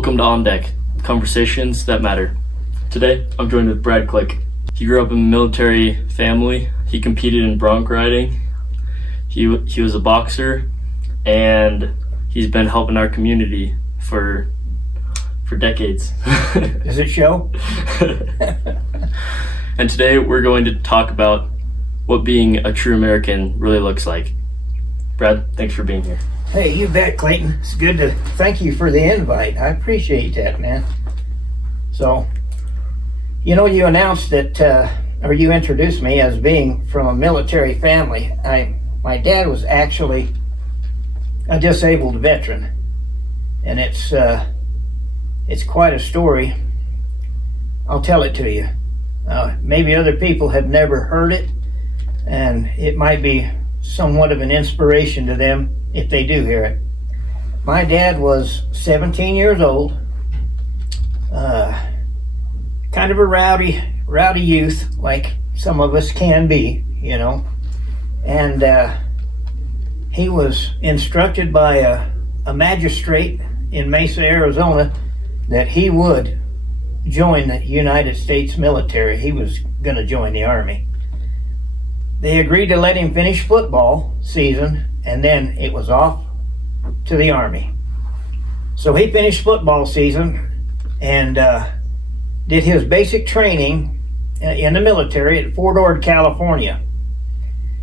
Welcome to On Deck, conversations that matter. Today, I'm joined with Brad Click. He grew up in a military family. He competed in bronc riding. He was a boxer, and he's been helping our community for decades. Does it show? And today, we're going to talk about what being a true American really looks like. Brad, thanks for being here. Hey, you bet, Clayton. It's good to thank you for the invite. I appreciate that, man. So, you announced that, or you introduced me as being from a military family. My dad was actually a disabled veteran, and it's quite a story. I'll tell it to you. Maybe other people have never heard it, and it might be somewhat of an inspiration to them if they do hear it. My dad was 17 years old, kind of a rowdy youth, like some of us can be, and he was instructed by a magistrate in Mesa, Arizona, that he would join the United States military. He was going to join the Army. They agreed to let him finish football season, and then it was off to the Army. So he finished football season and did his basic training in the military at Fort Ord, California.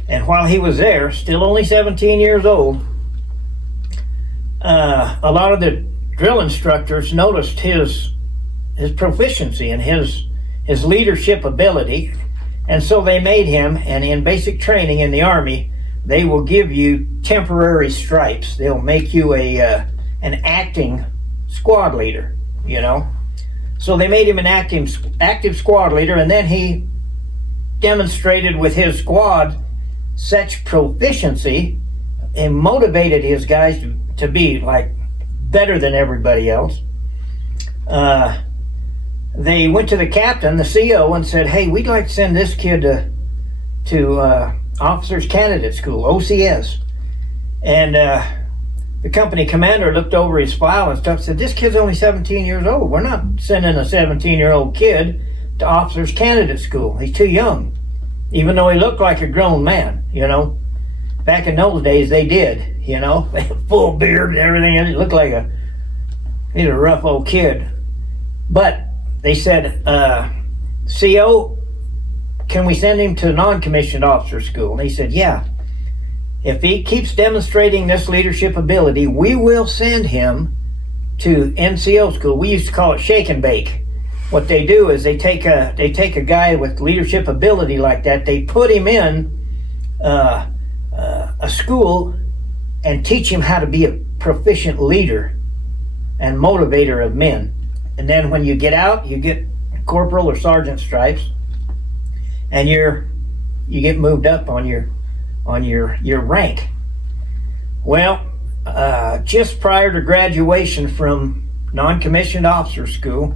And while he was there, still only 17 years old, a lot of the drill instructors noticed his proficiency and his leadership ability. And so they made him, and in basic training in the Army, they will give you temporary stripes. They'll make you an acting squad leader, So they made him an active squad leader, and then he demonstrated with his squad such proficiency and motivated his guys to be like better than everybody else. They went to the captain, the CO, and said, "Hey, we'd like to send this kid to Officers Candidate School, OCS." And the company commander looked over his file and stuff, said, "This kid's only 17 years old. We're not sending a 17-year-old kid to Officers Candidate School. He's too young," even though he looked like a grown man, Back in those days, they did, They had full beard and everything. It looked like he's a rough old kid. But they said, "CO, can we send him to non-commissioned officer school?" And he said, "Yeah. If he keeps demonstrating this leadership ability, we will send him to NCO school." We used to call it shake and bake. What they do is they take a guy with leadership ability like that, they put him in a school and teach him how to be a proficient leader and motivator of men. And then when you get out, you get corporal or sergeant stripes, and you get moved up on your rank. Well, just prior to graduation from non-commissioned officer school,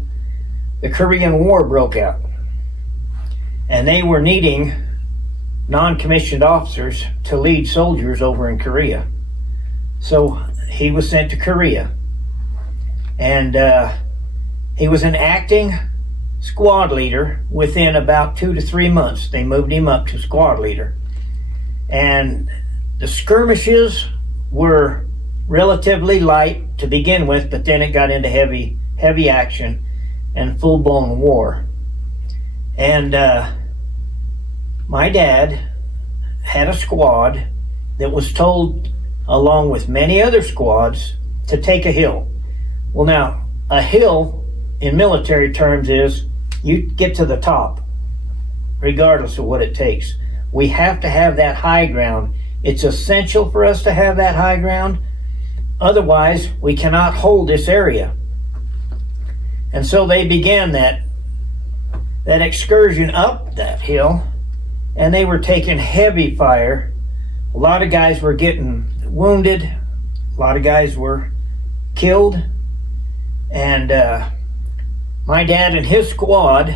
the Korean War broke out, and they were needing non-commissioned officers to lead soldiers over in Korea. So he was sent to Korea, and he was an acting squad leader. Within about 2 to 3 months, they moved him up to squad leader. And the skirmishes were relatively light to begin with, but then it got into heavy action and full-blown war. And my dad had a squad that was told, along with many other squads, to take a hill. Well, now, a hill in military terms is you get to the top, regardless of what it takes. We have to have that high ground. It's essential for us to have that high ground. Otherwise, we cannot hold this area. And so they began that excursion up that hill, and they were taking heavy fire. A lot of guys were getting wounded. A lot of guys were killed. And my dad and his squad,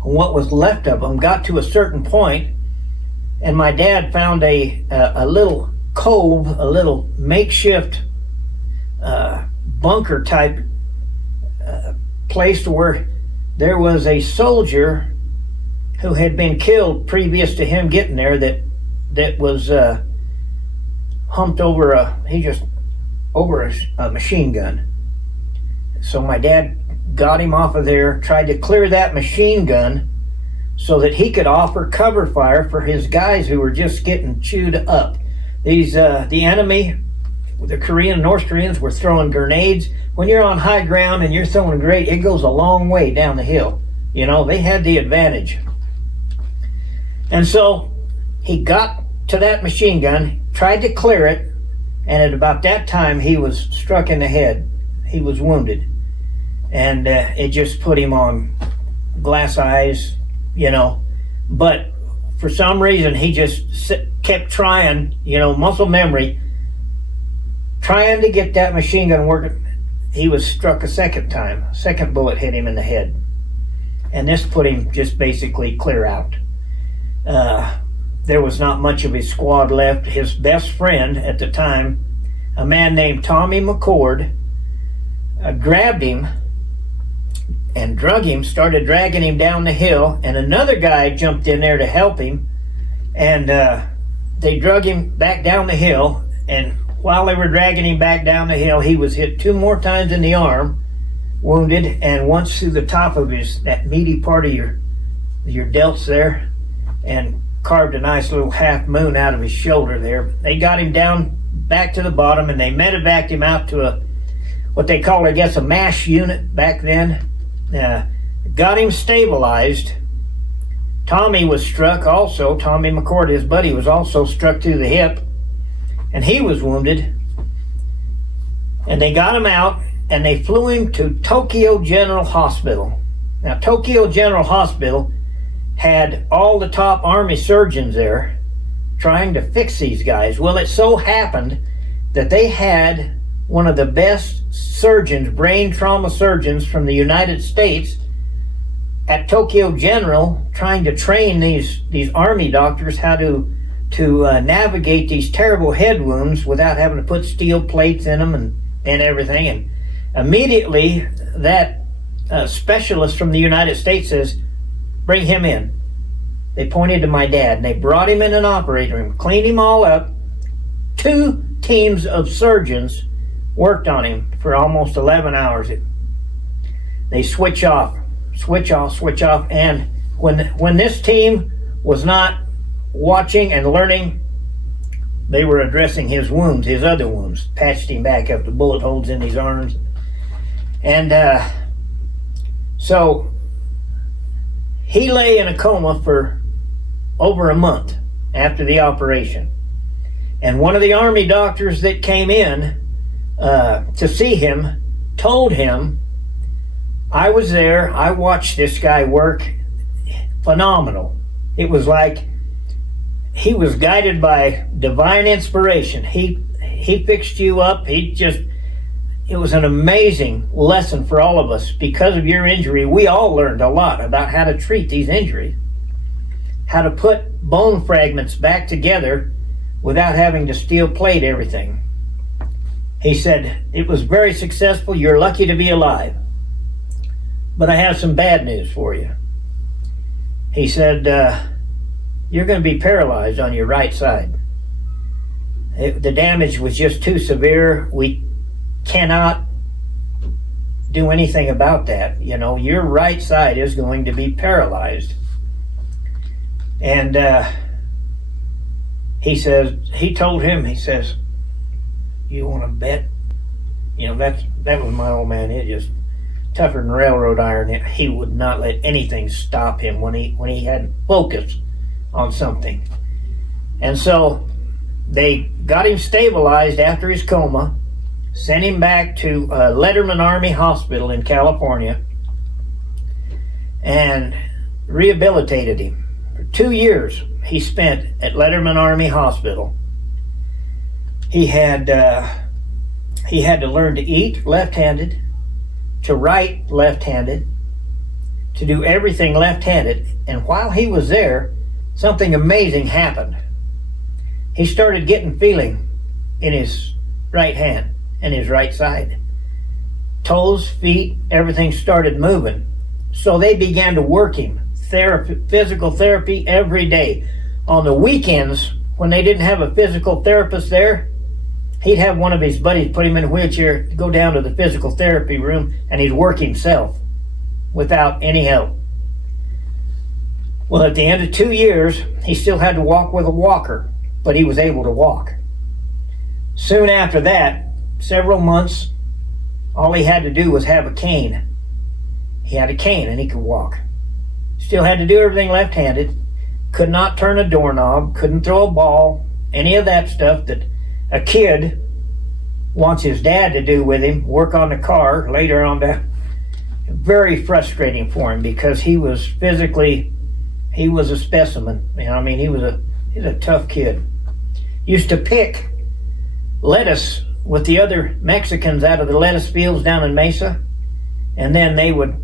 what was left of them, got to a certain point, and my dad found a little cove, a little makeshift bunker type place where there was a soldier who had been killed previous to him getting there that was humped over a machine gun. So my dad got him off of there, tried to clear that machine gun so that he could offer cover fire for his guys who were just getting chewed up. The enemy, the North Koreans were throwing grenades. When you're on high ground and you're throwing a grenade, it goes a long way down the hill. You know, they had the advantage. And so he got to that machine gun, tried to clear it, and at about that time he was struck in the head. He was wounded. And it just put him on glass eyes, you know. But for some reason he just kept trying, you know, muscle memory, trying to get that machine gun working. He was struck a second time. A second bullet hit him in the head. And this put him just basically clear out. There was not much of his squad left. His best friend at the time, a man named Tommy McCord, grabbed him and started dragging him down the hill, and another guy jumped in there to help him, and they drug him back down the hill, and while they were dragging him back down the hill, he was hit 2 more times in the arm, wounded, and once through the top of that meaty part of your delts there, and carved a nice little half moon out of his shoulder there. They got him down back to the bottom, and they medevaced him out to what they call, I guess, a MASH unit back then. Got him stabilized. Tommy was struck also. Tommy McCord, his buddy, was also struck through the hip, and he was wounded. And they got him out, and they flew him to Tokyo General Hospital. Now, Tokyo General Hospital had all the top Army surgeons there trying to fix these guys. Well, it so happened that they had one of the best surgeons, brain trauma surgeons from the United States at Tokyo General, trying to train these Army doctors how to navigate these terrible head wounds without having to put steel plates in them and everything. And immediately that specialist from the United States says, "Bring him in." They pointed to my dad, and they brought him in an operating room, cleaned him all up. 2 teams of surgeons worked on him for almost 11 hours. They switch off, and when this team was not watching and learning, they were addressing his wounds, his other wounds, patched him back up, the bullet holes in his arms. And so he lay in a coma for over a month after the operation. And one of the Army doctors that came in to see him told him, "I was there, I watched this guy work. Phenomenal. It was like he was guided by divine inspiration. He fixed you up. It was an amazing lesson for all of us. Because of your injury, we all learned a lot about how to treat these injuries, how to put bone fragments back together without having to steel plate everything." He said, "It was very successful. You're lucky to be alive. But I have some bad news for you." He said, "You're going to be paralyzed on your right side. The damage was just too severe. We cannot do anything about that. You know, your right side is going to be paralyzed." And he told him, he says, "You want to bet?" You know, that was my old man. It just tougher than railroad iron. He would not let anything stop him when he had focus on something. And so they got him stabilized after his coma, sent him back to Letterman Army Hospital in California, and rehabilitated him. For 2 years he spent at Letterman Army Hospital. He had to learn to eat left-handed, to write left-handed, to do everything left-handed. And while he was there, something amazing happened. He started getting feeling in his right hand and his right side. toes, feet, everything started moving. So they began to work him, physical therapy every day. On the weekends, when they didn't have a physical therapist there, he'd have one of his buddies put him in a wheelchair, go down to the physical therapy room, and he'd work himself without any help. Well, at the end of 2 years, he still had to walk with a walker, but he was able to walk. Soon after that, several months, all he had to do was have a cane. He had a cane and he could walk. Still had to do everything left-handed. Could not turn a doorknob, couldn't throw a ball, any of that stuff that a kid wants his dad to do with him, work on the car later on down. Very frustrating for him because he was physically, he was a specimen. You know, I mean, he was a tough kid. Used to pick lettuce with the other Mexicans out of the lettuce fields down in Mesa, and then they would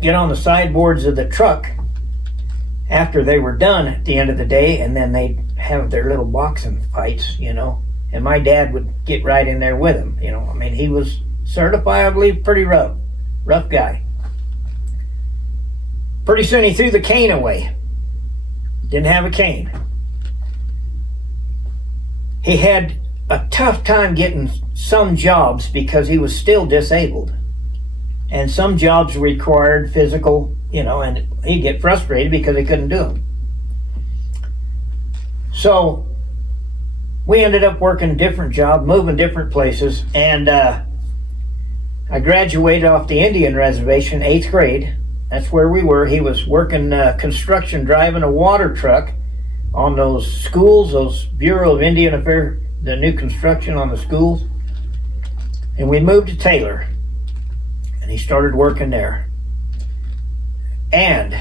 get on the sideboards of the truck after they were done at the end of the day, and then they'd have their little boxing fights, you know, and my dad would get right in there with him, you know. I mean, he was certifiably pretty rough guy. Pretty soon he threw the cane away. Didn't have a cane. He had a tough time getting some jobs because he was still disabled. And some jobs required physical, you know, and he'd get frustrated because he couldn't do them. So we ended up working a different job, moving different places, and I graduated off the Indian reservation, 8th grade. That's where we were. He was working construction, driving a water truck on those schools, those Bureau of Indian Affairs, the new construction on the schools. And we moved to Taylor, and he started working there. And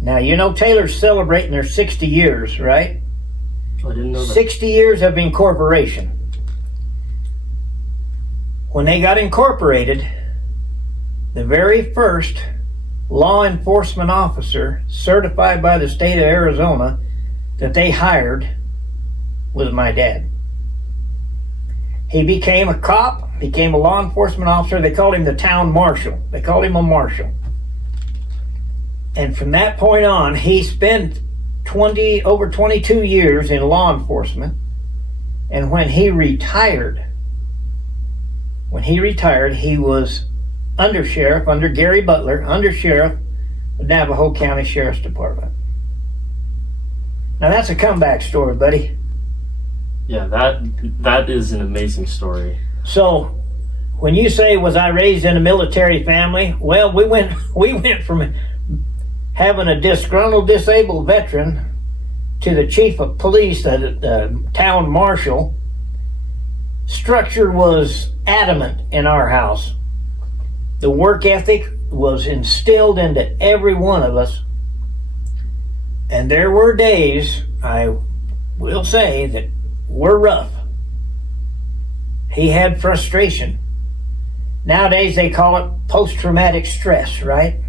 now, you know, Taylor's celebrating their 60 years, right? I didn't know that. 60 years of incorporation. When they got incorporated, the very first law enforcement officer certified by the state of Arizona that they hired was my dad. He became a cop, became a law enforcement officer. They called him the town marshal. They called him a marshal. And from that point on, he spent over 22 years in law enforcement. And when he retired, he was undersheriff under Gary Butler, undersheriff of Navajo County Sheriff's Department. Now that's a comeback story, buddy. Yeah, that is an amazing story. So when you say, was I raised in a military family? Well, we went from having a disgruntled disabled veteran to the chief of police, the town marshal. Structure was adamant in our house. The work ethic was instilled into every one of us. And there were days, I will say, that were rough. He had frustration. Nowadays they call it post-traumatic stress, right?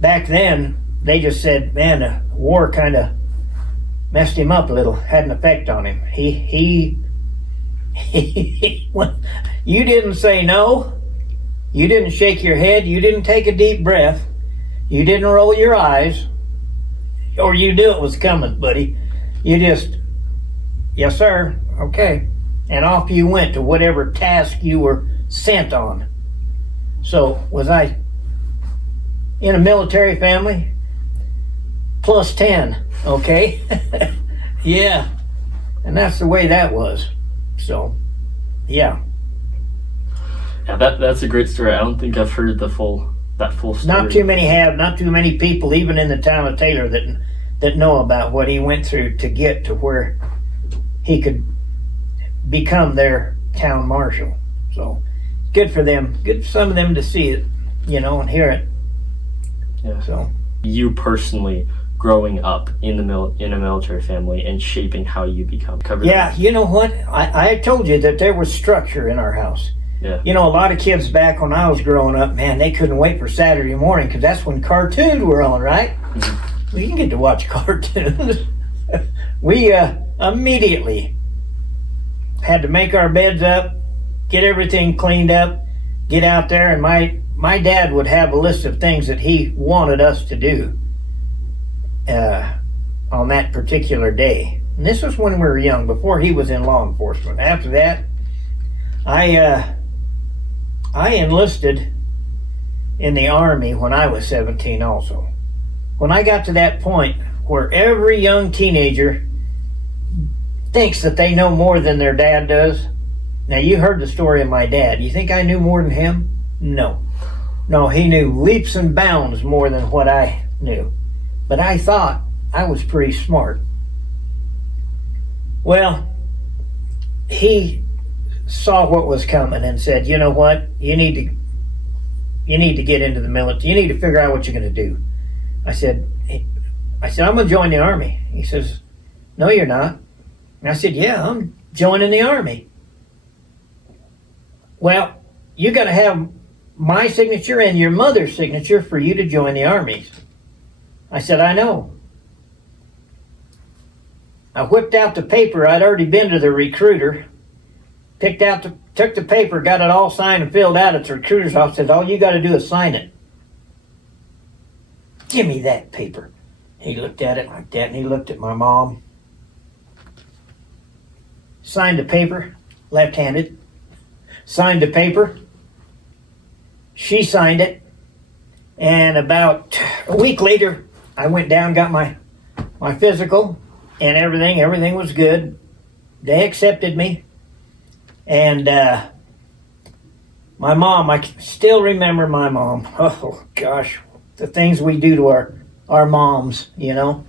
Back then, they just said, man, the war kind of messed him up a little, had an effect on him. He you didn't say no, you didn't shake your head, you didn't take a deep breath, you didn't roll your eyes, or you knew it was coming, buddy. You just, yes sir, okay. And off you went to whatever task you were sent on. So, was I in a military family? Plus 10, okay? Yeah, and that's the way that was. So, yeah. Yeah, that's a great story. I don't think I've heard that full story. Not too many people, even in the town of Taylor, that know about what he went through to get to where he could become their town marshal. So, good for them. Good for some of them to see it, you know, and hear it. Yeah. So, you personally growing up in a military family and shaping how you become covered. Yeah, you know what? I told you that there was structure in our house. Yeah. You know, a lot of kids back when I was growing up, man, they couldn't wait for Saturday morning because that's when cartoons were on, right? Mm-hmm. We can get to watch cartoons. We immediately had to make our beds up, get everything cleaned up, get out there, and my dad would have a list of things that he wanted us to do on that particular day. And this was when we were young, before he was in law enforcement. After that, I enlisted in the Army when I was 17 also. When I got to that point where every young teenager thinks that they know more than their dad does. Now, you heard the story of my dad. You think I knew more than him? No. No, he knew leaps and bounds more than what I knew. But I thought I was pretty smart. Well, he saw what was coming and said, you know what? You need to get into the military. You need to figure out what you're going to do. I said, I'm going to join the Army. He says, no, you're not. And I said, yeah, I'm joining the Army. Well, you got to have my signature and your mother's signature for you to join the Army. I said, I know. I whipped out the paper. I'd already been to the recruiter, took the paper, got it all signed and filled out at the recruiter's office. Said, all you got to do is sign it. Give me that paper. He looked at it like that, and he looked at my mom. Signed the paper, left-handed. Signed the paper. She signed it. And about a week later, I went down, got my physical and everything. Everything was good. They accepted me. And my mom, I can still remember my mom. Oh, gosh, the things we do to our moms, you know.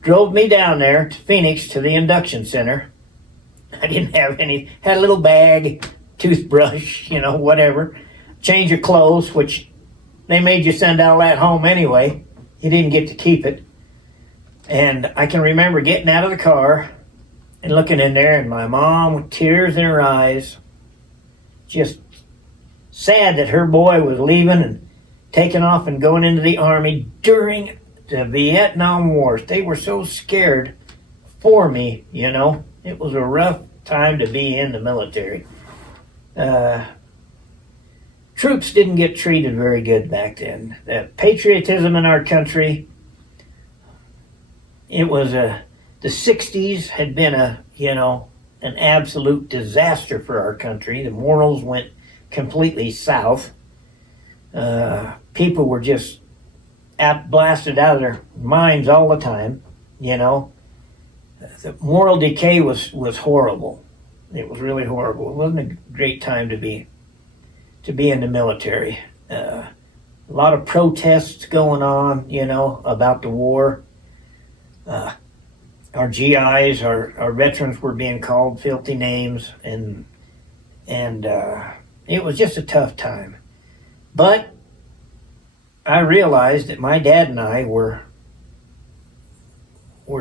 Drove me down there to Phoenix to the induction center. I didn't have any, had a little bag, toothbrush, you know, whatever. Change of clothes, which they made you send all that home anyway. You didn't get to keep it. And I can remember getting out of the car and looking in there, and my mom with tears in her eyes, just sad that her boy was leaving and taking off and going into the Army during the Vietnam Wars. They were so scared for me, you know. It was a rough time to be in the military. Troops didn't get treated very good back then. The patriotism in our country, it was the 60s had been an absolute disaster for our country. The morals went completely south. People were just blasted out of their minds all the time, you know. The moral decay was horrible. It was really horrible. It wasn't a great time to be in the military. A lot of protests going on, you know, about the war. Our GIs, our veterans were being called filthy names, and it was just a tough time. But I realized that my dad and I were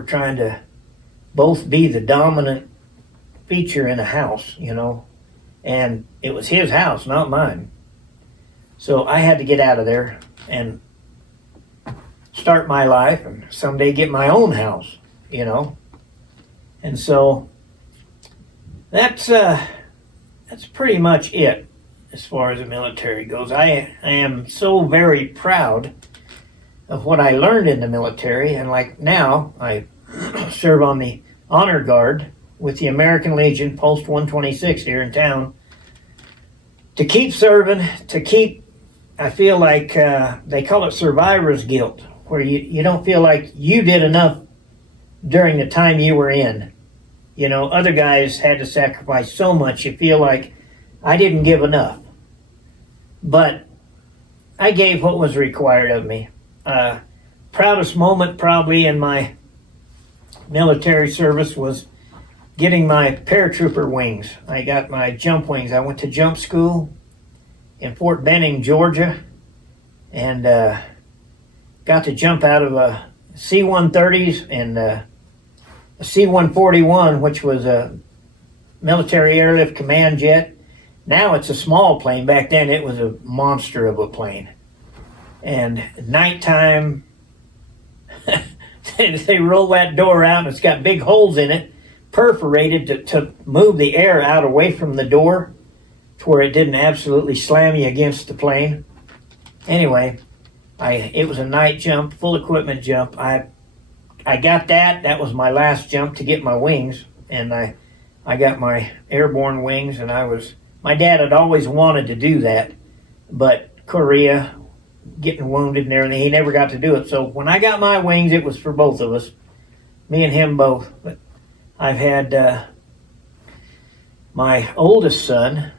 trying to both be the dominant feature in a house, you know, and it was his house, not mine. So I had to get out of there and start my life and someday get my own house, you know. And so that's pretty much it as far as the military goes. I am so very proud of what I learned in the military, and like now I serve on the honor guard with the American Legion, Post 126 here in town. To keep serving, I feel like they call it survivor's guilt, where you don't feel like you did enough during the time you were in. You know, other guys had to sacrifice so much, you feel like I didn't give enough. But I gave what was required of me. Proudest moment probably in my military service was getting my paratrooper wings. I got my jump wings. I went to jump school in Fort Benning, Georgia, and got to jump out of a C-130s and a C-141, which was a military airlift command jet. Now it's a small plane. Back then it was a monster of a plane. And nighttime, they roll that door out and it's got big holes in it, perforated to move the air out away from the door. to where it didn't absolutely slam you against the plane. Anyway, it was a night jump, full equipment jump. I got that. That was my last jump to get my wings, and I got my airborne wings, and my dad had always wanted to do that, but Korea, getting wounded and everything, he never got to do it. So when I got my wings, it was for both of us, me and him both. But I've had my oldest son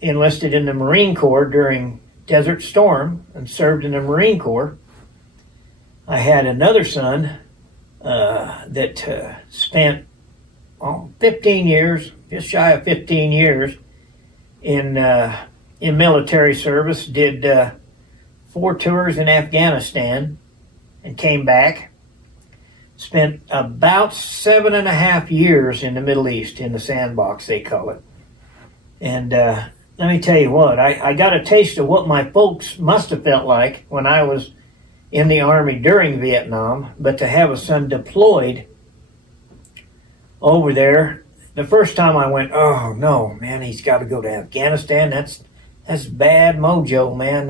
enlisted in the Marine Corps during Desert Storm and served in the Marine Corps. I had another son that spent 15 years, just shy of 15 years in military service, did 4 tours in Afghanistan and came back. Spent about 7.5 years in the Middle East, in the sandbox, they call it. And let me tell you what, I got a taste of what my folks must have felt like when I was in the Army during Vietnam, but to have a son deployed over there, the first time I went, oh no, man, he's got to go to Afghanistan. That's bad mojo, man.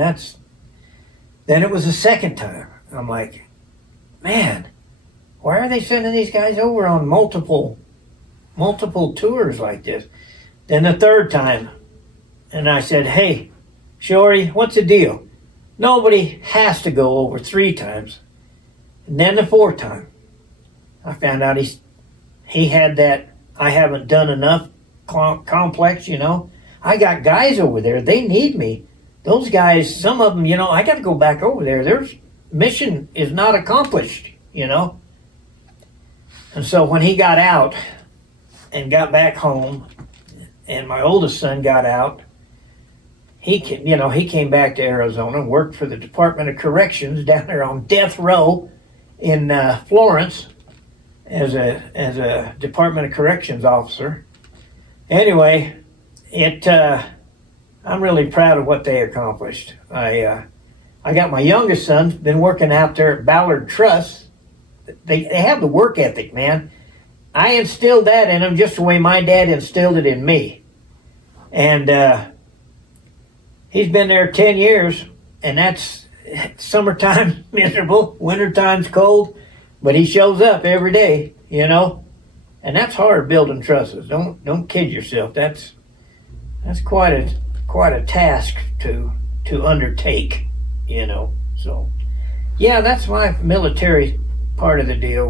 Then it was the second time. I'm like, man, why are they sending these guys over on multiple tours like this? Then the third time, and I said, hey, Shorty, what's the deal? Nobody has to go over 3 times. And then the 4th time, I found out he had that I haven't done enough complex, I got guys over there, they need me. Those guys, some of them, I got to go back over there. Their mission is not accomplished, And so when he got out and got back home, and my oldest son got out, he came back to Arizona and worked for the Department of Corrections down there on death row in Florence as a Department of Corrections officer. Anyway, I'm really proud of what they accomplished. I got my youngest son, been working out there at Ballard Truss. They have the work ethic, man. I instilled that in him just the way my dad instilled it in me. And he's been there 10 years, and that's summertime miserable, wintertime's cold, but he shows up every day, And that's hard, building trusses. Don't kid yourself. That's quite a task to undertake, So, yeah, that's my military part of the deal.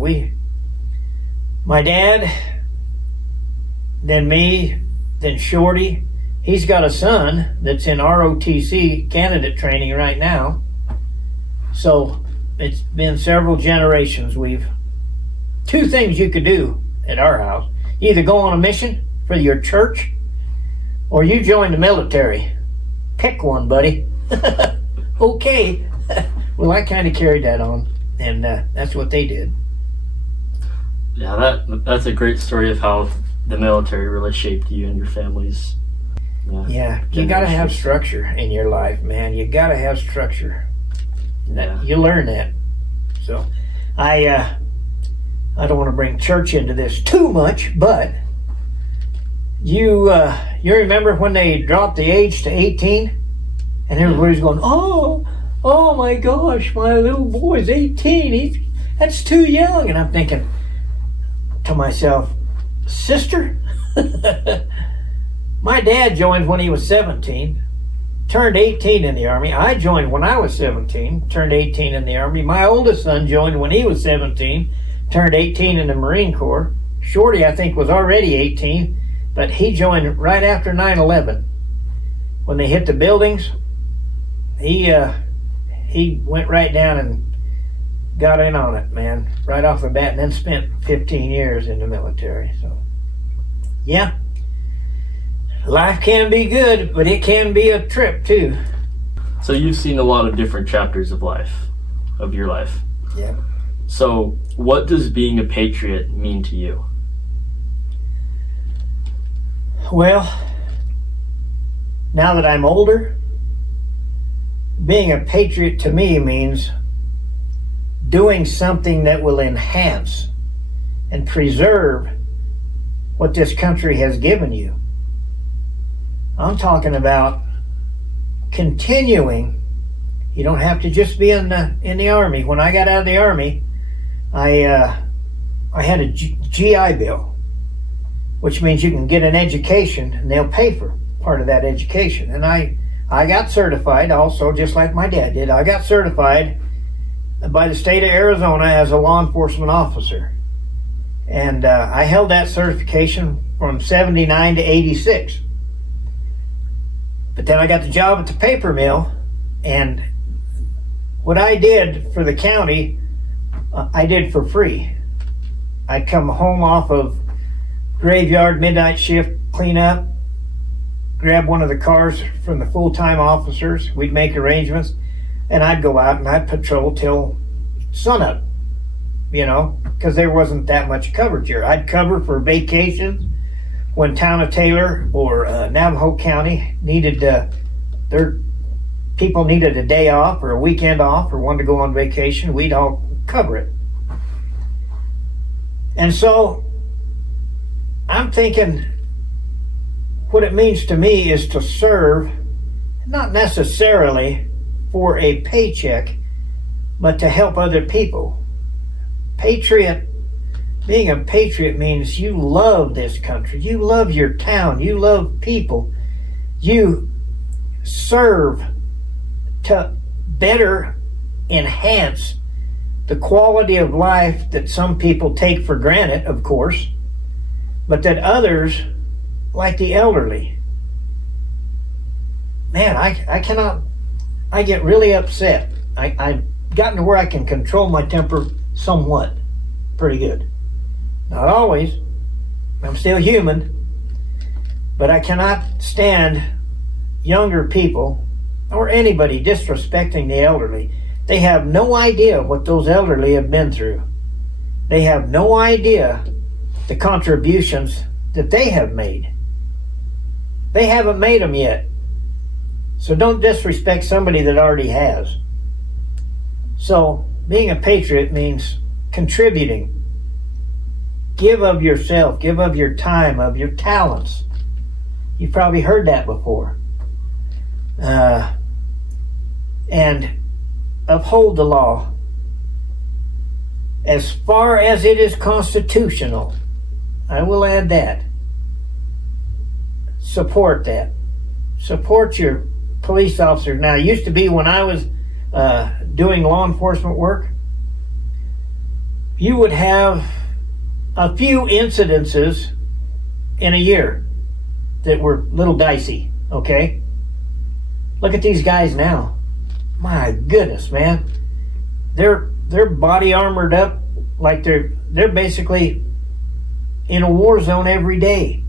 My dad, then me, then Shorty. He's got a son that's in ROTC candidate training right now. So it's been several generations. 2 things you could do at our house. You either go on a mission for your church, or you join the military. Pick one, buddy. Okay. Well, I kind of carried that on, and that's what they did. Yeah, that's a great story of how the military really shaped you and your families. Yeah, you got to have structure in your life, man. You got to have structure. Yeah. You learn that. So, I don't want to bring church into this too much, but you remember when they dropped the age to 18, and everybody's going, oh my gosh, my little boy's 18. That's too young. And I'm thinking to myself, sister. My dad joined when he was 17, turned 18 in the Army. I joined when I was 17, turned 18 in the Army. My oldest son joined when he was 17, turned 18 in the Marine Corps. Shorty, I think, was already 18, but he joined right after 9/11. When they hit the buildings, he went right down and got in on it, man, right off the bat, and then spent 15 years in the military. So, yeah. Life can be good, but it can be a trip too. So you've seen a lot of different chapters of your life. Yeah. So what does being a patriot mean to you? Well, now that I'm older, being a patriot to me means doing something that will enhance and preserve what this country has given you. I'm talking about continuing. You don't have to just be in the Army. When I got out of the Army, I had a GI Bill, which means you can get an education and they'll pay for part of that education. And I got certified also, just like my dad did. I got certified by the state of Arizona as a law enforcement officer. And I held that certification from 79 to 86. But then I got the job at the paper mill, and what I did for the county, I did for free. I'd come home off of graveyard midnight shift cleanup, grab one of the cars from the full-time officers, we'd make arrangements, and I'd go out and I'd patrol till sunup, because there wasn't that much coverage here. I'd cover for vacations when Town of Taylor or Navajo County needed their people needed a day off or a weekend off or wanted to go on vacation. We'd all cover it. And so I'm thinking what it means to me is to serve, not necessarily for a paycheck, but to help other people. Being a patriot means you love this country, you love your town, you love people, you serve to better enhance the quality of life that some people take for granted, of course, but that others, like the elderly, man, I get really upset. I've gotten to where I can control my temper somewhat, pretty good. Not always, I'm still human, but I cannot stand younger people or anybody disrespecting the elderly. They have no idea what those elderly have been through. They have no idea the contributions that they have made. They haven't made them yet. So don't disrespect somebody that already has. So being a patriot means contributing. Give of yourself, give of your time, of your talents. You've probably heard that before. And uphold the law as far as it is constitutional. I will add that. Support that. Support your police officers. Now, it used to be when I was doing law enforcement work, you would have a few incidences in a year that were a little dicey, okay? Look at these guys now. My goodness, man. They're body armored up like they're basically in a war zone every day.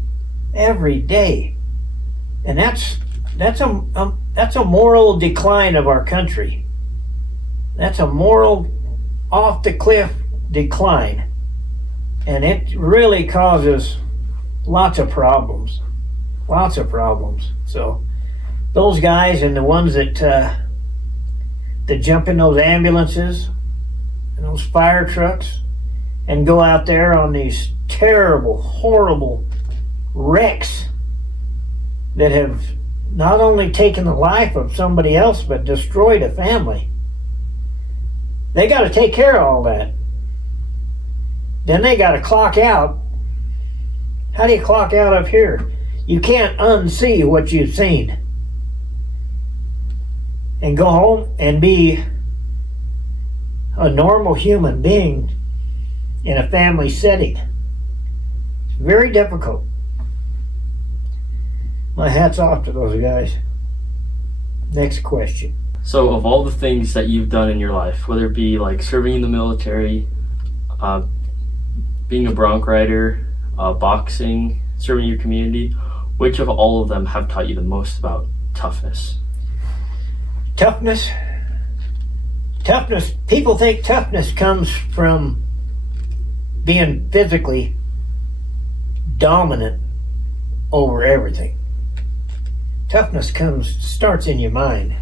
Every day. And that's a moral decline of our country. That's a moral off the cliff decline. And it really causes lots of problems. Lots of problems. So those guys and the ones that jump in those ambulances and those fire trucks and go out there on these terrible, horrible wrecks that have not only taken the life of somebody else but destroyed a family. They got to take care of all that. Then they got to clock out. How do you clock out up here? You can't unsee what you've seen and go home and be a normal human being in a family setting. It's very difficult. My hat's off to those guys. Next question. So, of all the things that you've done in your life, whether it be like serving in the military, being a bronc rider, boxing, serving your community, which of all of them have taught you the most about toughness? Toughness. People think toughness comes from being physically dominant over everything. Toughness starts in your mind.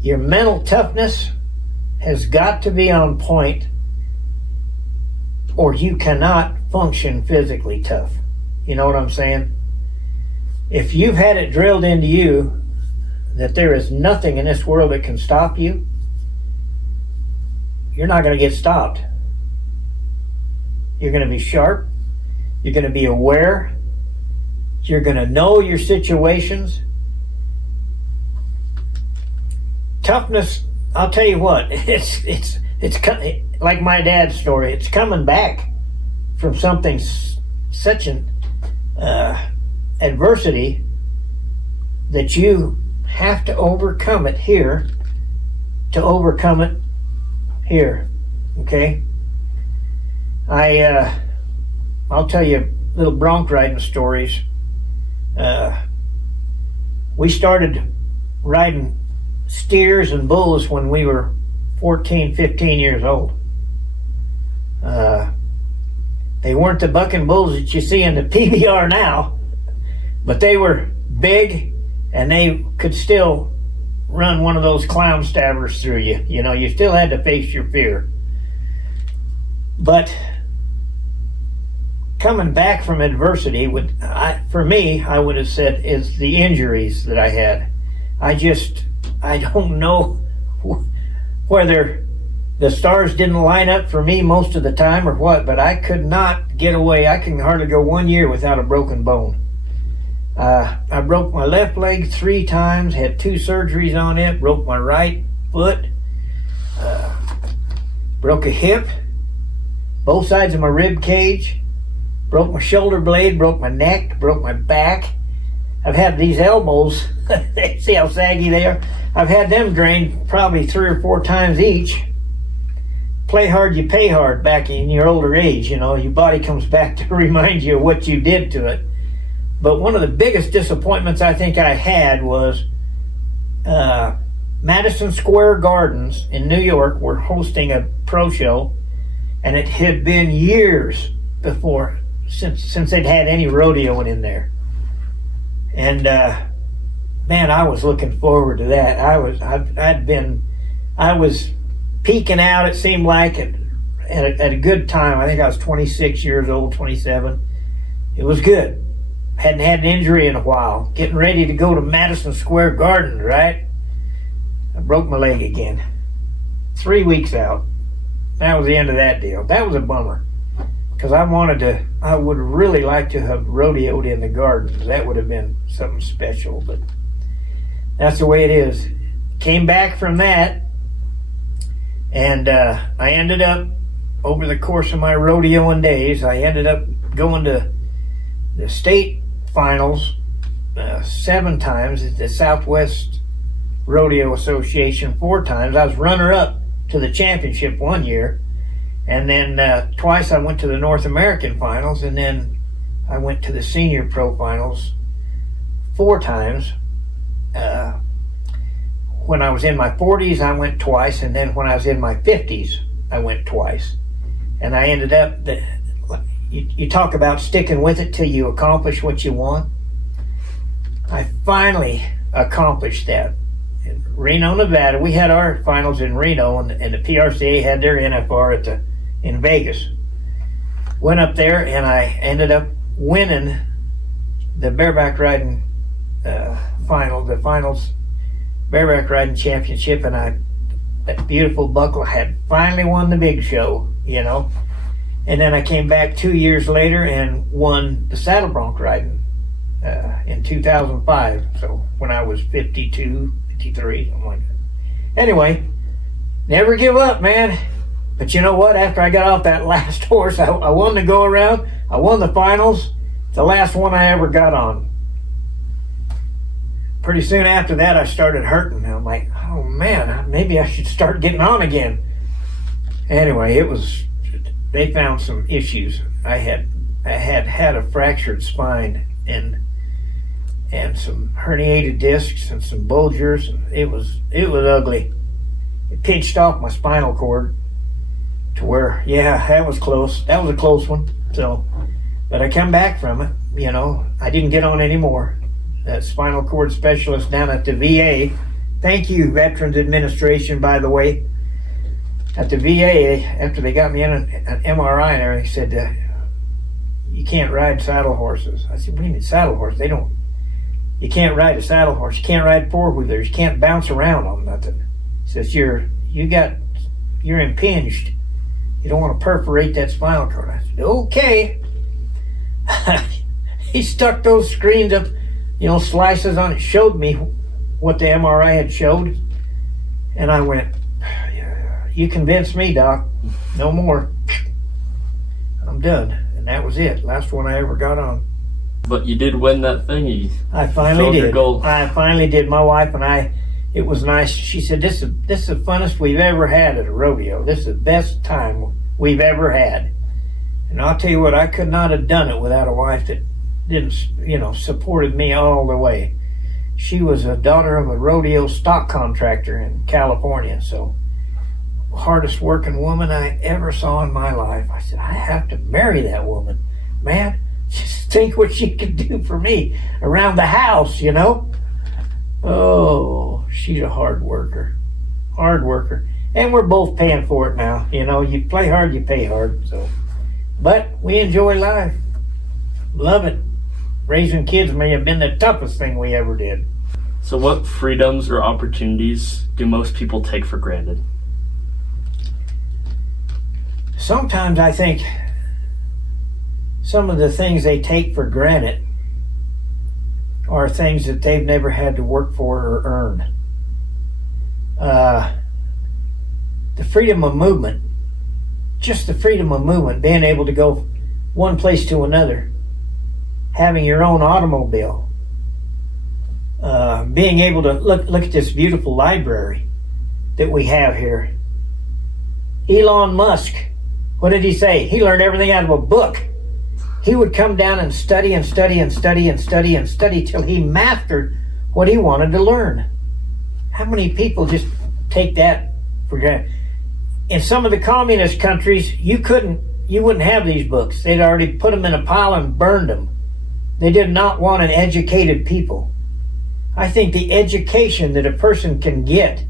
Your mental toughness has got to be on point, or you cannot function physically tough. You know what I'm saying? If you've had it drilled into you that there is nothing in this world that can stop you, you're not going to get stopped. You're going to be sharp. You're going to be aware. You're going to know your situations. Toughness, I'll tell you what, it's like my dad's story. It's coming back from something such an adversity that you have to overcome it here to overcome it here. Okay? I'll tell you little bronc riding stories. We started riding steers and bulls when we were 14, 15 years old. They weren't the bucking bulls that you see in the PBR now, but they were big and they could still run one of those clown stabbers through you. You know, you still had to face your fear. But coming back from adversity for me, I would have said, is the injuries that I had. I don't know whether the stars didn't line up for me most of the time or what, but I could not get away. I can hardly go 1 year without a broken bone. I broke my left leg 3 times, had 2 surgeries on it, broke my right foot, broke a hip, both sides of my rib cage, broke my shoulder blade, broke my neck, broke my back. I've had these elbows, see how saggy they are? I've had them drained probably 3 or 4 times each. Play hard, you pay hard back in your older age. You know, your body comes back to remind you of what you did to it. But one of the biggest disappointments I think I had was Madison Square Gardens in New York were hosting a pro show, and it had been years before since they'd had any rodeoing in there. And man, I was looking forward to that. I was peaking out, it seemed like, at a good time. I think I was 26 years old, 27. It was good. Hadn't had an injury in a while. Getting ready to go to Madison Square Garden, right? I broke my leg again. 3 weeks out. That was the end of that deal. That was a bummer. Because I would really like to have rodeoed in the gardens. That would have been something special, but that's the way it is. Came back from that, and I ended up, over the course of my rodeoing days, I ended up going to the state finals 7 times at the Southwest Rodeo Association 4 times. I was runner-up to the championship 1 year. And then twice I went to the North American finals, and then I went to the senior pro finals 4 times. When I was in my 40s, I went twice, and then when I was in my 50s, I went twice. And I ended up, you talk about sticking with it till you accomplish what you want. I finally accomplished that. In Reno, Nevada, we had our finals in Reno, and the PRCA had their NFR in Vegas. Went up there, and I ended up winning the bareback riding the finals bareback riding championship, and that beautiful buckle had finally won the big show, you know. And then I came back 2 years later and won the saddle bronc riding in 2005. So when I was 52, 53, something like that. Anyway, never give up, man. But you know what? After I got off that last horse, I won the go-around. I won the finals. The last one I ever got on. Pretty soon after that, I started hurting. I'm like, oh man, maybe I should start getting on again. Anyway, they found some issues. I had a fractured spine and some herniated discs and some bulgers. And it was ugly. It pinched off my spinal cord to where, yeah, that was close. That was a close one. So, but I come back from it. You know, I didn't get on anymore. That spinal cord specialist down at the VA. Thank you, Veterans Administration, by the way. At the VA, after they got me in an MRI and everything, said, you can't ride saddle horses. I said, what do you mean saddle horse? They don't You can't ride a saddle horse. You can't ride four-wheelers. You can't bounce around on nothing. He says, you're impinged. You don't want to perforate that spinal cord. I said, okay. He stuck those screens up, slices on it, showed me what the MRI had showed. And I went, you convinced me, Doc. No more. I'm done. And that was it. Last one I ever got on. But you did win that thing. I finally did. Your goal. I finally did. My wife and I, it was nice. She said, this is the funnest we've ever had at a rodeo. This is the best time we've ever had. And I'll tell you what, I could not have done it without a wife that didn't, supported me all the way. She was a daughter of a rodeo stock contractor in California, so hardest working woman I ever saw in my life. I said, I have to marry that woman. Man, just think what she could do for me around the house, Oh, she's a hard worker. Hard worker. And we're both paying for it now. You play hard, you pay hard. So, but we enjoy life. Love it. Raising kids may have been the toughest thing we ever did. So what freedoms or opportunities do most people take for granted? Sometimes I think some of the things they take for granted are things that they've never had to work for or earn. The freedom of movement, just the freedom of movement, being able to go one place to another, having your own automobile, being able to look at this beautiful library that we have here. Elon Musk, what did he say? He learned everything out of a book. He would come down and study and study and study and study and study till he mastered what he wanted to learn. How many people just take that for granted? In some of the communist countries, you wouldn't have these books. They'd already put them in a pile and burned them. They did not want an educated people. I think the education that a person can get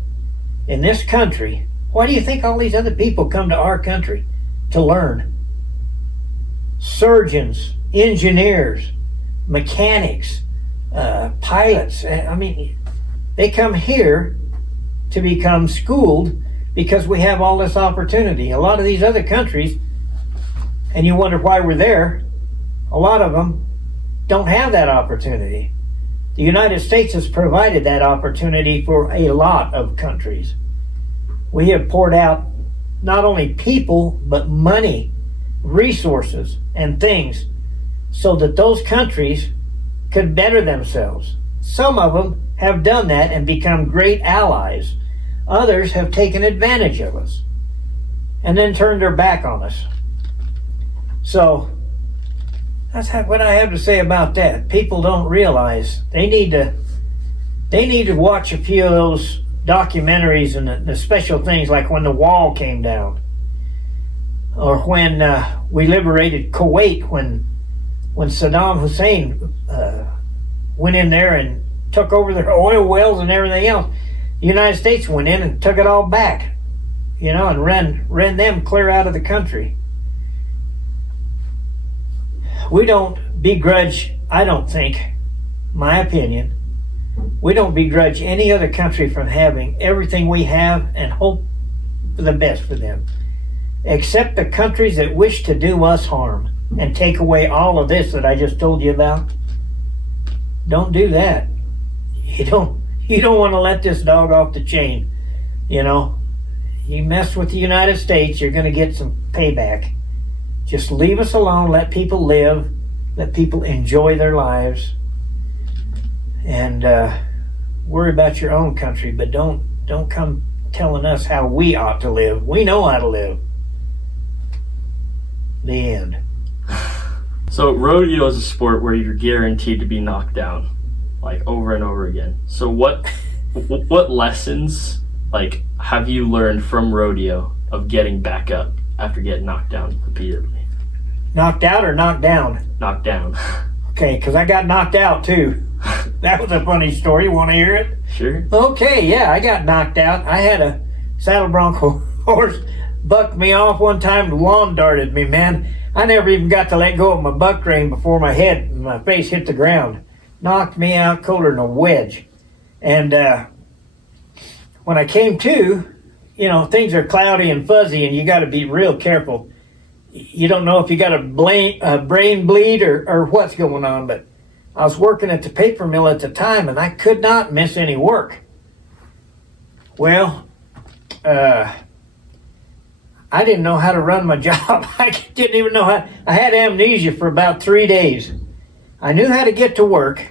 in this country, why do you think all these other people come to our country to learn? Surgeons, engineers, mechanics, pilots. They come here to become schooled because we have all this opportunity. A lot of these other countries, and you wonder why we're there, a lot of them don't have that opportunity. The United States has provided that opportunity for a lot of countries. We have poured out not only people, but money, resources, and things so that those countries could better themselves. Some of them have done that and become great allies. Others have taken advantage of us and then turned their back on us. So that's what I have to say about that. People don't realize they need to watch a few of those documentaries and the special things, like when the wall came down, or when we liberated Kuwait, when Saddam Hussein went in there and took over their oil wells and everything else. The United States went in and took it all back, and ran them clear out of the country. We don't begrudge, I don't think, my opinion, we don't begrudge any other country from having everything we have and hope for the best for them. Except the countries that wish to do us harm and take away all of this that I just told you about. Don't do that. You don't want to let this dog off the chain. You mess with the United States, you're going to get some payback. Just leave us alone, let people live, let people enjoy their lives, and worry about your own country, but don't come telling us how we ought to live. We know how to live. The end. So rodeo is a sport where you're guaranteed to be knocked down, like over and over again. So what lessons have you learned from rodeo of getting back up after getting knocked down repeatedly? Knocked out or knocked down? Knocked down. Okay, because I got knocked out too. That was a funny story. You want to hear it? Sure. Okay, yeah, I got knocked out. I had a saddle bronc horse bucked me off one time, lawn darted me, man. I never even got to let go of my buck rein before my face hit the ground. knocked me out colder than a wedge. And when I came to, things are cloudy and fuzzy, and you got to be real careful. You don't know if you got a brain bleed or what's going on, but I was working at the paper mill at the time, and I could not miss any work. Well, I didn't know how to run my job. I didn't even know how. I had amnesia for about 3 days. I knew how to get to work.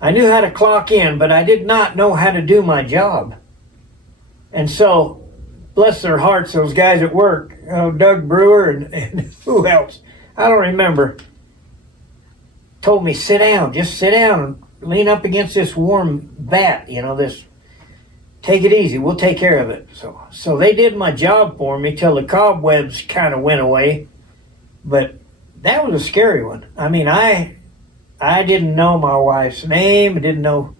I knew how to clock in, but I did not know how to do my job. And so, bless their hearts, those guys at work, Doug Brewer and who else, I don't remember, told me, sit down, just sit down and lean up against this warm bat, take it easy, we'll take care of it. So they did my job for me till the cobwebs kind of went away. But that was a scary one. I mean, I didn't know my wife's name. I didn't know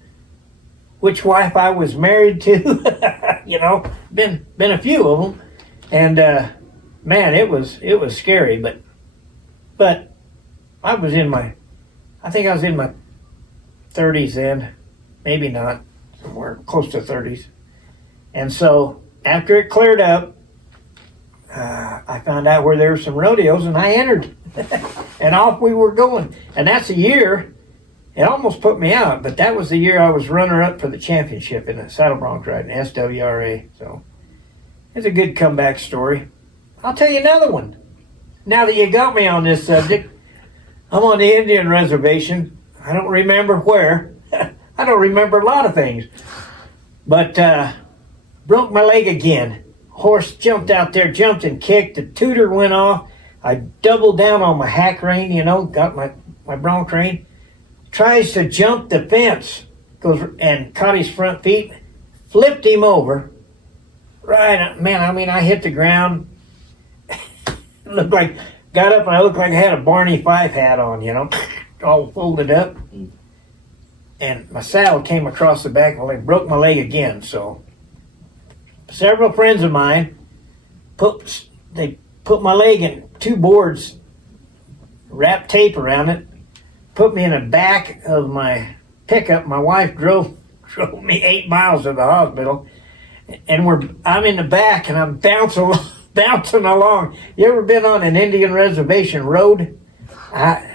which wife I was married to. Been a few of them. And man, it was scary. But I think I was in my 30s then, maybe not, somewhere close to 30s. And so after it cleared up, I found out where there were some rodeos, and I entered. And off we were going. And that's a year, it almost put me out, but that was the year I was runner-up for the championship in the saddle bronc riding, SWRA. So it's a good comeback story. I'll tell you another one. Now that you got me on this subject, I'm on the Indian reservation. I don't remember where. I don't remember a lot of things. But broke my leg again. Horse jumped out there, jumped and kicked. The tutor went off. I doubled down on my hack rein, got my bronc rein. Tries to jump the fence, goes and caught his front feet, flipped him over. Right, man, I hit the ground. Got up and I looked like I had a Barney Fife hat on, all folded up. And my saddle came across the back of my leg, broke my leg again. So several friends of mine put my leg in 2 boards, wrapped tape around it, put me in the back of my pickup. My wife drove me 8 miles to the hospital, and I'm in the back and I'm bouncing along. You ever been on an Indian reservation road?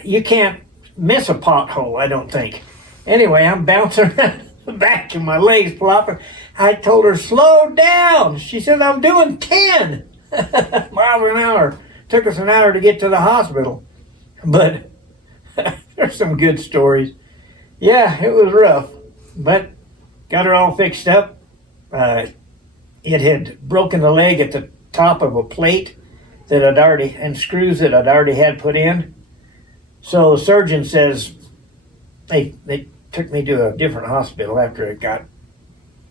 You can't miss a pothole, I don't think. Anyway, I'm bouncing around the back and my legs flopping. I told her, slow down. She said, I'm doing 10 miles an hour. Took us an hour to get to the hospital. But there's some good stories. Yeah, it was rough, but got her all fixed up. It had broken the leg at the top of a plate and screws that I'd already had put in. So the surgeon says, they took me to a different hospital after it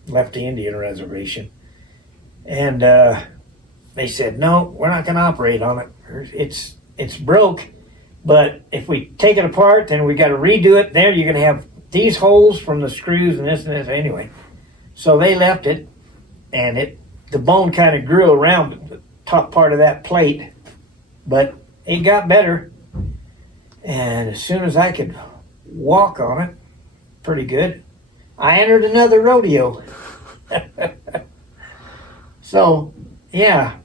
left the Indian reservation. And they said, no, we're not going to operate on it. It's broke, but if we take it apart, then we got to redo it. There you're going to have these holes from the screws and this anyway. So they left it, and the bone kind of grew around the top part of that plate, but it got better. And as soon as I could walk on it, pretty good, I entered another rodeo. So, yeah,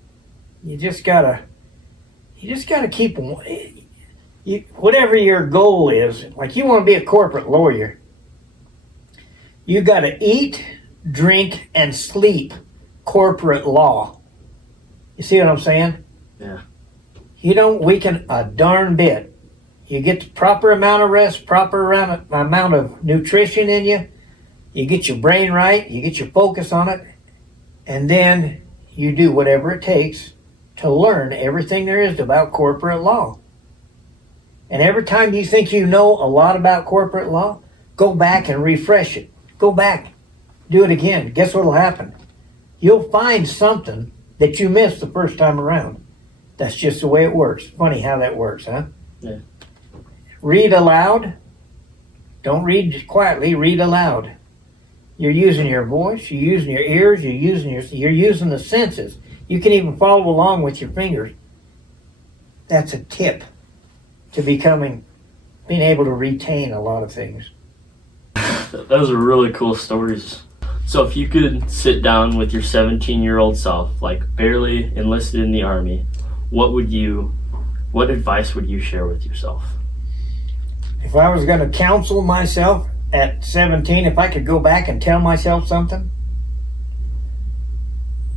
you just gotta keep whatever your goal is. Like, you want to be a corporate lawyer, you gotta eat, drink, and sleep corporate law. You see what I'm saying? Yeah. You don't weaken a darn bit. You get the proper amount of rest, proper amount of nutrition in you. You get your brain right, you get your focus on it, and then you do whatever it takes to learn everything there is about corporate law. And every time you think you know a lot about corporate law, go back and refresh it. Go back, do it again. Guess what'll happen? You'll find something that you missed the first time around. That's just the way it works. Funny how that works, huh? Yeah. Read aloud. Don't read quietly, read aloud. You're using your voice, you're using your ears, you're using the senses. You can even follow along with your fingers. That's a tip to being able to retain a lot of things. Those are really cool stories. So if you could sit down with your 17-year-old self, like barely enlisted in the Army, what advice would you share with yourself? If I was going to counsel myself at 17, if I could go back and tell myself something,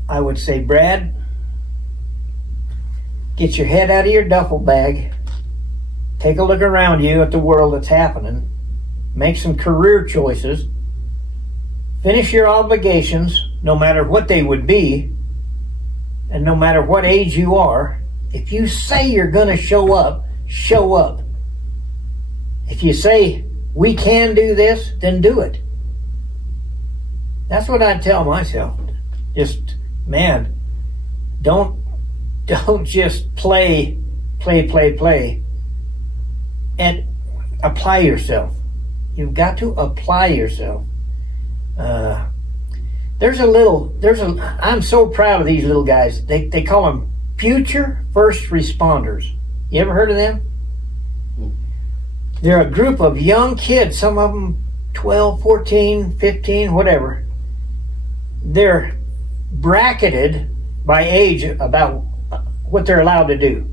I would say, Brad, get your head out of your duffel bag, take a look around you at the world that's happening, make some career choices, finish your obligations, no matter what they would be, and no matter what age you are. If you say you're going to show up, show up. If you say, we can do this, then do it. That's what I'd tell myself. Just, man, don't just play, and apply yourself. You've got to apply yourself. I'm so proud of these little guys. They call them future first responders. You ever heard of them? They're a group of young kids, some of them 12, 14, 15, whatever. They're bracketed by age about what they're allowed to do.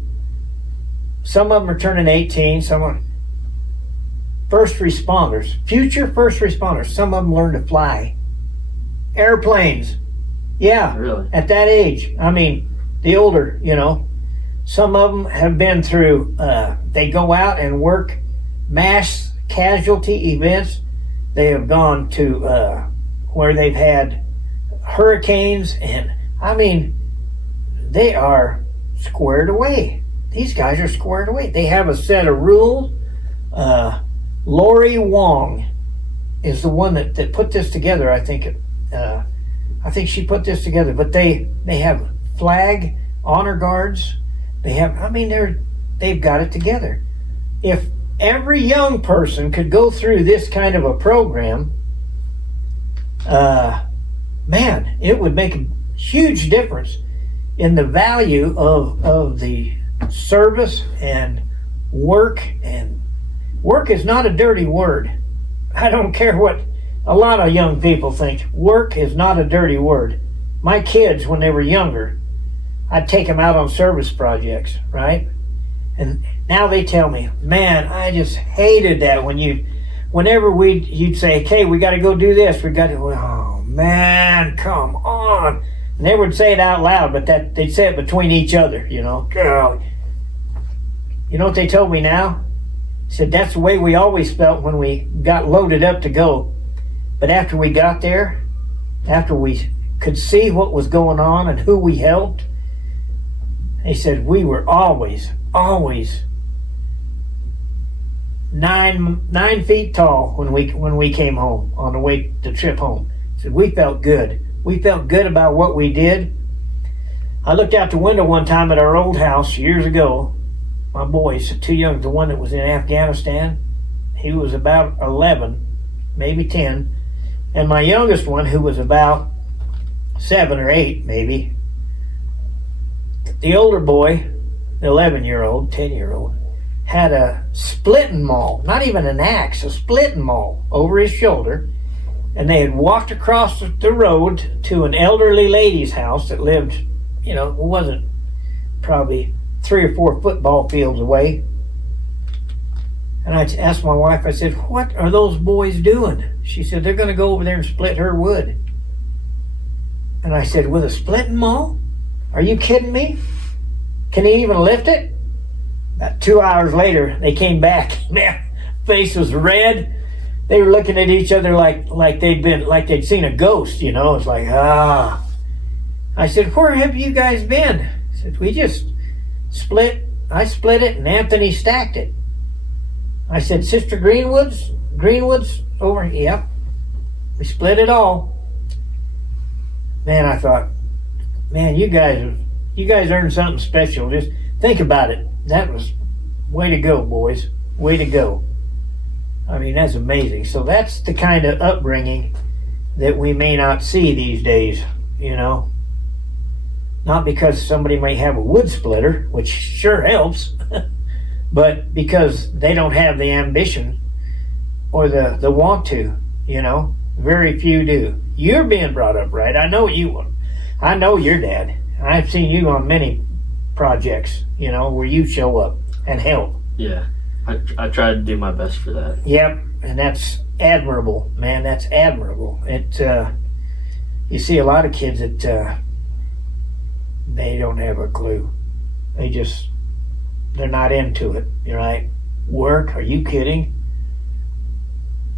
Some of them are turning 18, some are first responders, future first responders. Some of them learn to fly airplanes. Yeah, really? At that age. I mean, the older, some of them have been through, they go out and work mass casualty events. They have gone to where they've had hurricanes, and I mean, they are squared away. These guys are squared away. They have a set of rules. Lori Wong is the one that put this together. I think she put this together. But they have flag honor guards. They've got it together. If every young person could go through this kind of a program, man, it would make a huge difference in the value of the service and work. And work is not a dirty word. I don't care what a lot of young people think. Work is not a dirty word. My kids, when they were younger, I'd take them out on service projects, right? And now they tell me, man, I just hated that whenever you'd say, okay, we got to go do this. Oh man, come on. And they would say it out loud, but they'd say it between each other, Girl. You know what they told me now? They said, that's the way we always felt when we got loaded up to go. But after we got there, after we could see what was going on and who we helped, they said we were always 9 feet tall when we came home on the trip home. Said we felt good. We felt good about what we did. I looked out the window one time at our old house years ago. My boys, too young, the one that was in Afghanistan, he was about 11, maybe 10. And my youngest one, who was about 7 or 8, maybe. The older boy, the 11-year-old, 10-year-old, had a splitting maul, not even an axe, a splitting maul over his shoulder. And they had walked across the road to an elderly lady's house that lived, it wasn't probably 3 or 4 football fields away. And I asked my wife, I said, what are those boys doing? She said, they're going to go over there and split her wood. And I said, with a splitting maul? Are you kidding me? Can he even lift it? About 2 hours later, they came back. Their face was red. They were looking at each other like they'd seen a ghost, It's like, ah. I said, where have you guys been? I said, we just I split it and Anthony stacked it. I said, Sister Greenwood's over here. Yep. We split it all. Man, I thought, man, you guys earned something special. Just think about it. That was way to go, boys. Way to go. I mean, that's amazing. So that's the kind of upbringing that we may not see these days, Not because somebody may have a wood splitter, which sure helps, but because they don't have the ambition or the want to. You know, very few do. You're being brought up right. I know you. I know your dad. I've seen you on many projects, you know, where you show up and help. Yeah, I try to do my best for that. Yep, and that's admirable, man. That's admirable. You see a lot of kids that they don't have a clue. They're not into it. You're right. Work? Are you kidding?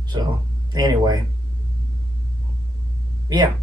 So, anyway. Yeah.